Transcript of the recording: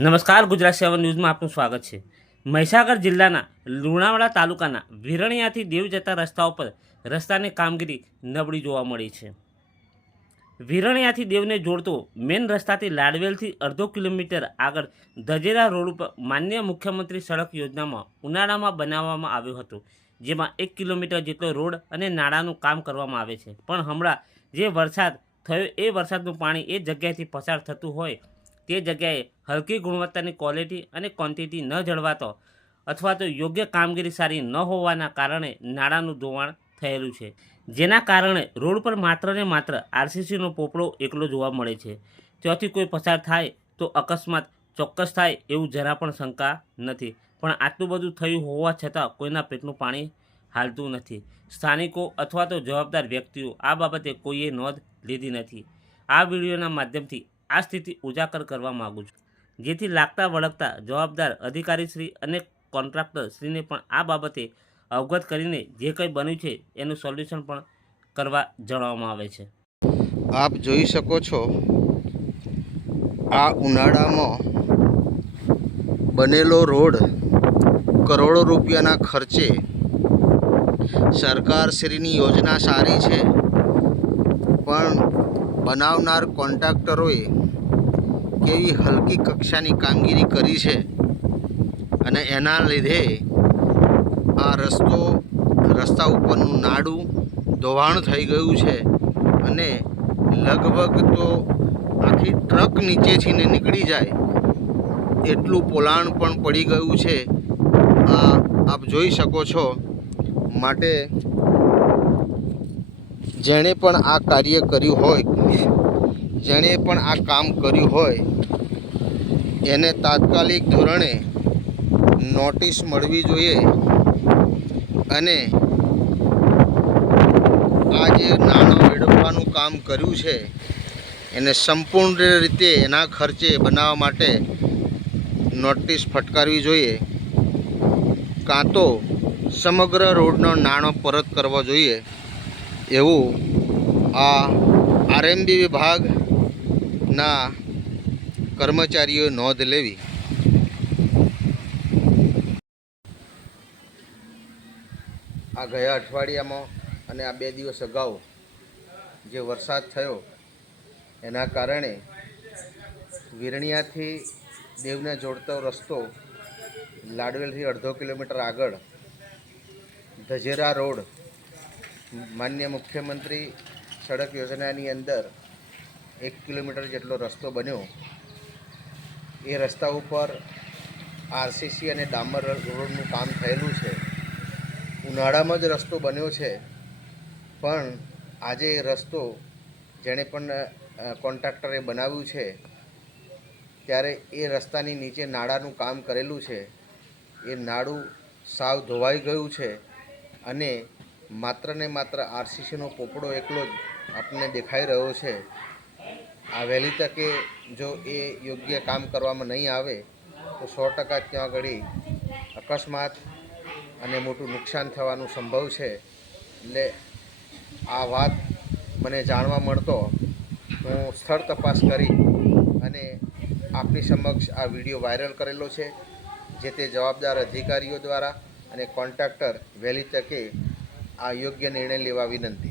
નમસ્કાર, ગુજરાત સેવન ન્યૂઝમાં આપનું સ્વાગત છે. મહીસાગર જિલ્લાના લુણાવાડા તાલુકાના વિરણિયાથી દેવ જતા રસ્તાઓ પર રસ્તાની કામગીરી નબળી જોવા મળી છે. વિરણિયાથી દેવને જોડતો મેઇન રસ્તાથી લાડવેલથી અડધો કિલોમીટર આગળ ધજેરા રોડ ઉપર માન્ય મુખ્યમંત્રી સડક યોજનામાં ઉનાળામાં બનાવવામાં આવ્યો હતો, જેમાં એક કિલોમીટર જેટલો રોડ અને નાળાનું કામ કરવામાં આવે છે. પણ હમણાં જે વરસાદ થયો, એ વરસાદનું પાણી એ જગ્યાએથી પસાર થતું હોય, તે જગ્યાએ હલકી ગુણવત્તાની ક્વોલિટી અને ક્વોન્ટિટી ન જળવાતો અથવા તો યોગ્ય કામગીરી સારી ન હોવાના કારણે નાણાંનું ધોવાણ થયેલું છે. જેના કારણે રોડ પર માત્ર ને માત્ર આરસીસીનો પોપડો એકલો જોવા મળે છે. ત્યાંથી કોઈ પસાર થાય તો અકસ્માત ચોક્કસ થાય એવું જરા પણ શંકા નથી. પણ આટલું બધું થયું હોવા છતાં કોઈના પેટનું પાણી હાલતું નથી. સ્થાનિકો અથવા તો જવાબદાર વ્યક્તિઓ આ બાબતે કોઈએ નોંધ લીધી નથી. આ વિડીયોના માધ્યમથી આ સ્થિતિ ઉજાગર કરવા માગું છું. જેથી લાગતા વળગતા જવાબદાર અધિકારીશ્રી અને કોન્ટ્રાક્ટર શ્રીને પણ આ બાબતે અવગત કરીને જે કંઈ બન્યું છે એનું સોલ્યુશન પણ કરવા જણાવવામાં આવે છે. આપ જોઈ શકો છો, આ ઉનાળામાં બનેલો રોડ કરોડો રૂપિયાના ખર્ચે સરકારશ્રીની યોજના સારી છે, પણ બનાવનાર કોન્ટ્રાક્ટરોએ કેવી હલકી કક્ષાની કામગીરી કરી છે અને એના લીધે આ રસ્તો, રસ્તા ઉપરનું નાડું ધોવાણ થઈ ગયું છે અને લગભગ તો આખી ટ્રક નીચેથી ને નીકળી જાય એટલું પોલાણ પણ પડી ગયું છે. આ આપ જોઈ શકો છો માટે જેણે પણ આ કાર્ય કર્યું હોય જેણે પણ આ કામ કર્યું હોય, એને તાત્કાલિક ધોરણે નોટિસ મળવી જોઈએ અને આ જે નાણાં મેળવવાનું કામ કર્યું છે, એને સંપૂર્ણ રીતે એના ખર્ચે બનાવવા માટે નોટિસ ફટકારવી જોઈએ, કાં તો સમગ્ર રોડનો નાણો પરત કરવો જોઈએ, એવું આ આરએમબી વિભાગના કર્મચારીઓએ નોંધ લેવી. આ ગયા અઠવાડિયામાં અને આ બે દિવસ અગાઉ જે વરસાદ થયો, એના કારણે વિરણિયાથી દેવને જોડતો રસ્તો લાડવેલથી અડધો કિલોમીટર આગળ ધજેરા રોડ, માન્ય મુખ્યમંત્રી સડક યોજનાની અંદર એક કિલોમીટર જેટલો રસ્તો બન્યો, એ રસ્તા ઉપર આરસીસી અને ડામર રોડનું કામ થયેલું છે. ઉનાળામાં જ રસ્તો બન્યો છે, પણ આજે એ રસ્તો જેણે પણ કોન્ટ્રાક્ટરે બનાવ્યું છે, ત્યારે એ રસ્તાની નીચે નાળાનું કામ કરેલું છે. એ નાળું સાવ ધોવાઈ ગયું છે અને માત્ર ને માત્ર આરસીસીનો પોપડો એકલો જ આપણને દેખાઈ રહ્યો છે. આ વહેલી તકે જો એ યોગ્ય કામ કરવામાં નહીં આવે, તો સો ટકા ત્યાં આગળ અકસ્માત અને મોટું નુકસાન થવાનું સંભવ છે. એટલે આ વાત મને જાણવા મળતો હું સ્થળ તપાસ કરી અને આપની સમક્ષ આ વીડિયો વાયરલ કરેલો છે, જે તે જવાબદાર અધિકારીઓ દ્વારા અને કોન્ટ્રાક્ટર વહેલી તકે આ યોગ્ય નિર્ણય લેવા વિનંતી.